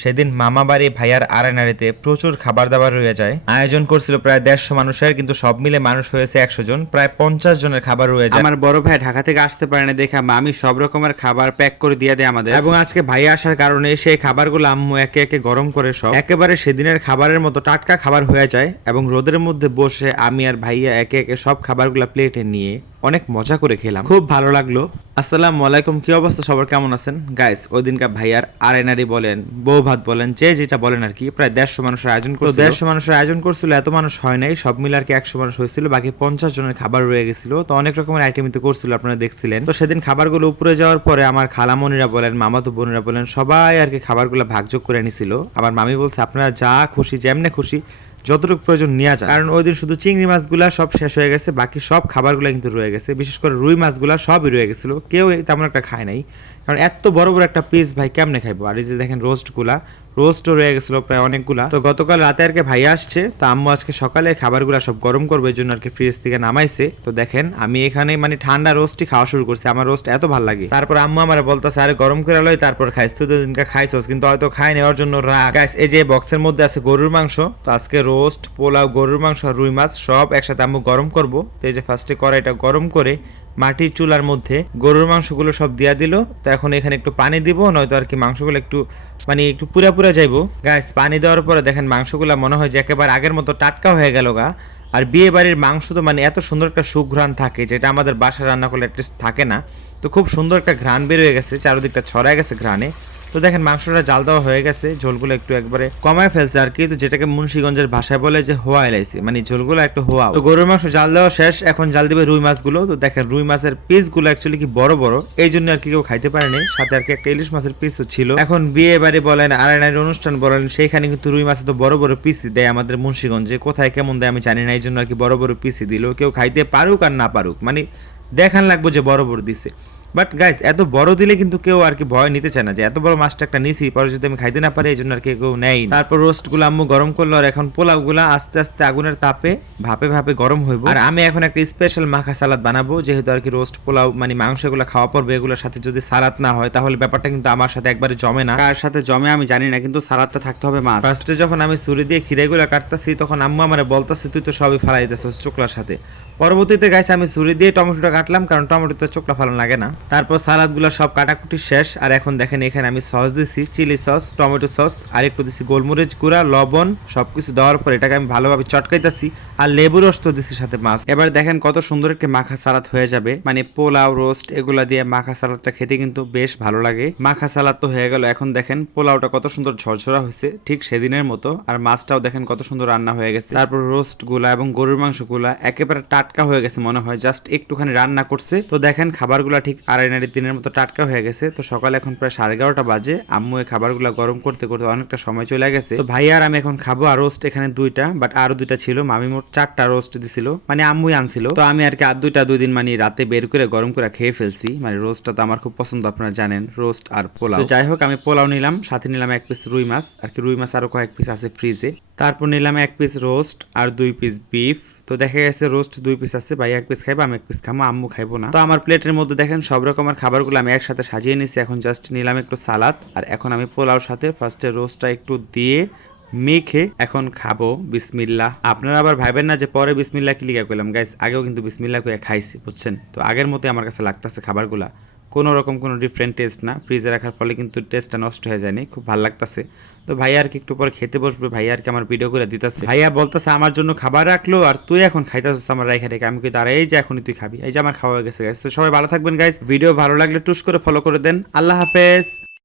সেদিন মামা বাড়ি ভাইয়ার আরেনারিতে প্রচুর খাবার দাবার রয়ে যায়। আয়োজন করছিল প্রায় দেড়শো মানুষের, কিন্তু সব মিলে মানুষ হয়েছে একশো জন, প্রায় পঞ্চাশ জনের খাবার রয়ে যায়। আমার বড় ভাই ঢাকা থেকে আসতে পারে না দেখে আমি সব রকমের খাবার প্যাক করে দিয়ে দেয় আমাদের। এবং আজকে ভাই আসার কারণে সেই খাবারগুলো আম্মু একে একে গরম করে সব। একেবারে সেদিনের খাবারের মতো টাটকা খাবার হয়ে যায় এবং রোদের মধ্যে বসে আমি আর ভাইয়া একে একে সব খাবারগুলো প্লেটে নিয়ে অনেক মজা করে খেলাম। খুব ভালো লাগল। আসসালামু আলাইকুম কি অবস্থা? সবার কেমন আছেন? গাইস ওই দিনকার ভাইয়ার আরেনারি বলেন বউ ভাত বলেন যে যেটা বলেন আর কি প্রায় দেড়শো মানুষের আয়োজন করছিল। দেড়শো মানুষের আয়োজন করছিল এত মানুষ হয় নাই সব মিলে আর কি একশো মানুষ হয়েছিল বাকি পঞ্চাশ জনের খাবার রয়ে গেছিল। তো অনেক রকমের আইটেম তো করছিল আপনারা দেখছিলেন। তো সেদিন খাবারগুলো উপরে যাওয়ার পরে আমার খালামণিরা বলেন মামাতো বোনেরা বলেন সবাই আর কি খাবারগুলো ভাগযোগ করে নিছিল। আমার মামি বলছে আপনারা যা খুশি যেমনে খুশি যতটুকু প্রয়োজন নেওয়া যায়। কারণ ওই দিন শুধু চিংড়ি মাছগুলা সব শেষ হয়ে গেছে, বাকি সব খাবারগুলো কিন্তু রয়ে গেছে। বিশেষ করে রুই মাছগুলা সবই রয়ে গেছিল। কেউ তেমন একটা খায় নাই। কারণ এত বড় বড় একটা পিস ভাই কেমনে খাইবো? আর এই যে দেখেন রোস্টগুলা রোস্টও রয়ে গেছিল প্রায় অনেকগুলা। তো গতকাল রাতে আর কি ভাই আসছে, তো আম্মু আজকে সকালে খাবারগুলো সব গরম করবে জন্য আর কি ফ্রিজ থেকে নামাইছে। তো দেখেন, আমি এখানে মানে ঠান্ডা রোস্টই খাওয়া শুরু করছি, আমার রোস্ট এত ভালো লাগে। তারপর আম্মু আমার বলতেছে, আরে গরম করে লই, তারপর খাইছ তুই তো দিনকে খাইছস, কিন্তু হয়তো খাই নেওয়ার জন্য রাখ এই যে বক্সের মধ্যে আছে গরুর মাংস, তো আজকে রোস্ট পোলাও, গরুর মাংস আর রুই মাছ সব একসাথে আম্মু গরম করব। তো এই যে ফার্স্টে কড়াইটা গরম করে মাটির চুলার মধ্যে গরুর মাংসগুলো সব দিয়া দিল। তো এখন এখানে একটু পানি দিব, নয়তো আর কি মাংসগুলো একটু মানে একটু পুরা পুরা যাইবো। গাছ পানি দেওয়ার পরে দেখেন মাংসগুলো মনে হয় যে একেবারে আগের মতো টাটকা হয়ে গেল গা। আর বিয়ে বাড়ির মাংস তো মানে এত সুন্দর একটা সুঘ্রাণ থাকে, যেটা আমাদের বাসায় রান্না করলে অ্যাটলিস্ট থাকে না। তো খুব সুন্দর একটা ঘ্রাণ বেরোয় গেছে, চারদিকটা ছড়ায় গেছে ঘ্রাণে। তো দেখেন, মাংসটা জাল দেওয়া হয়ে গেছে, ঝোলগুলো একটু একবারে কমায় ফেলছে আর কি। তো যেটাকে মুন্সিগঞ্জের ভাষায় বলে যে হোয়া এলাইছে মানে ঝোলগুলো একটু হোয়া। তো গরুর মাংস জাল দেওয়া শেষ, এখন জাল দিবে রুই মাছগুলো। তো দেখেন, রুই মাছের পিসগুলো অ্যাকচুয়ালি কি বড় বড়, এই জন্য আর কি কেউ খাইতে পারেনি সাথে আর কি একটা ইলিশ মাছের পিসও ছিল। এখন বিয়ে বাড়ি বলেন আড়াইনার অনুষ্ঠান বলেন, সেইখানে কিন্তু রুই মাছে তো বড় বড় পিসই দেয় আমাদের মুন্সিগঞ্জে। কোথায় কেমন দেয় আমি জানি না, এই জন্য আর কি বড় বড় পিসি দিল। কেউ খাইতে পারুক আর না পারুক মানে দেখান লাগবো যে বড় বড় দিছে। বাট গাইস এত বড় দিলে কিন্তু কেউ আর কি ভয় নিতে চায় না যে এত বড় মাছটা একটা নিছি, পরে যদি আমি খাইতে না পারি, এই জন্য আর কি কেউ নেই। তারপর রোস্টগুলো আম্মু গরম করল আর এখন পোলাও গুলা আস্তে আস্তে আগুনের তাপে ভাপে ভাপে গরম হইব। আর আমি এখন একটা স্পেশাল মাখা সালাদ বানাবো, যেহেতু আর কি রোস্ট, পোলাও মানে মাংস এগুলো খাওয়া পড়বে এগুলোর সাথে যদি সালাদ না হয়, তাহলে ব্যাপারটা কিন্তু আমার সাথে একবারে জমে না। কার সাথে জমে আমি জানি না, কিন্তু সালাদটা থাকতে হবে মাছ। ফার্স্টে যখন আমি ছুরি দিয়ে খিরেগুলো কাটতেছি, তখন আম্মু আমার বলতেছে, তুই তো সবই ফালাই দিতেছিস চোখলার সাথে। পরবর্তীতে গাইছে আমি ছুরি দিয়ে টমেটোটা কাটলাম, কারণ টমেটোতে চোখলা ভালো লাগে না। তারপর সালাদগুলো সব কাটাকুটি শেষ, আর এখন দেখেন এখানে আমি সস দিছি, চিলি সস, টমেটো সস আর একটু দিছি গোলমরিচ গুঁড়া, লবণ, সবকিছু দেওয়ার পর এটাকে আমি ভালোভাবে চটকাইতেছি, আর লেবু রস তো দিছি সাথে মাছ। এবার দেখেন কত সুন্দর একটি মাখা সালাদ হয়ে যাবে মানে পোলাও রোস্ট এগুলা দিয়ে মাখা সালাদটা খেতে কিন্তু বেশ ভালো লাগে। মাখা সালাদ তো হয়ে গেল, এখন দেখেন পোলাওটা কত সুন্দর ঝরঝরা হয়েছে, ঠিক সেদিনের মতো, আর মাছটাও দেখেন কত সুন্দর রান্না হয়ে গেছে। তারপর রোস্টগুলা এবং গরুর মাংসগুলা একেবারে টাটকা হয়ে গেছে মনে হয়, জাস্ট একটুখানি রান্না করছে। তো দেখেন খাবারগুলো ঠিক আড়াই নাড়ি দিনের মতো টাটকা হয়ে গেছে। তো সকালে এখন প্রায় সাড়ে এগারোটা বাজে। আম্মু এই খাবারগুলো গরম করতে করতে অনেকটা সময় চলে গেছে। তো ভাই আর আমি এখন খাব আর রোস্ট এখানে দুইটা বাট আরও দুইটা ছিল। মামি মোট চারটা রোস্ট দিছিল। মানে আম্মুই আনছিল। তো আমি আর কি আর দুইটা, দুই দিন মানে রাতে বের করে গরম করে খেয়ে ফেলছি। মানে রোস্টটা তো আমার খুব পছন্দ, আপনারা জানেন রোস্ট আর পোলাও। তো যাই হোক, আমি পোলাও নিলাম, সাথে নিলাম এক পিস রুই মাছ। আর কি রুই মাছ আরও কয়েক পিস আছে ফ্রিজে তারপর নিলাম এক পিস রোস্ট আর দুই পিস বিফ তো দেখা গেছে রোস্ট দুই পিস আছে, ভাই এক পিস খাইবো, আমি এক পিস খাব আম্মু খাইবো না। তো আমার প্লেটের মধ্যে দেখেন সব রকমের খাবারগুলো আমি একসাথে সাজিয়ে নিয়েছি এখন জাস্ট নিলাম একটু সালাদ আর এখন আমি পোলাওর সাথে ফার্স্টে রোস্টটা একটু দিয়ে মেখে এখন খাব বিসমিল্লা আপনারা আবার ভাবেন না যে পরে বিসমিল্লা কি লিখা করলাম গাইস আগেও কিন্তু বিসমিল্লা করে খাইছি, বুঝছেন? তো আগের মতোই আমার কাছে লাগতেছে খাবারগুলা। কোনো রকম কোনো ডিফারেন্ট টেস্ট না। ফ্রিজে রাখার ফলে কিন্তু টেস্টটা নষ্ট হয়ে যায়নি। খুব ভালো লাগতেছে। তো ভাইয়া আর কি একটু পরে খেতে বসবে। ভাইয়া আর কি আমার ভিডিও করে দিতেছে। ভাইয়া বলতেছে, আমার জন্য খাবার রাখল আর তুই এখন খাইতেছিস আমার রাইখা রেখে। আমি কিন্তু আর এই যে এখনই তুই খাবি। এই যে আমার খাওয়া হয়ে গেছে গাইস তো সবাই ভালো থাকবেন গাইস ভিডিও ভালো লাগলে টুস করে ফলো করে দেন। আল্লাহ হাফেজ।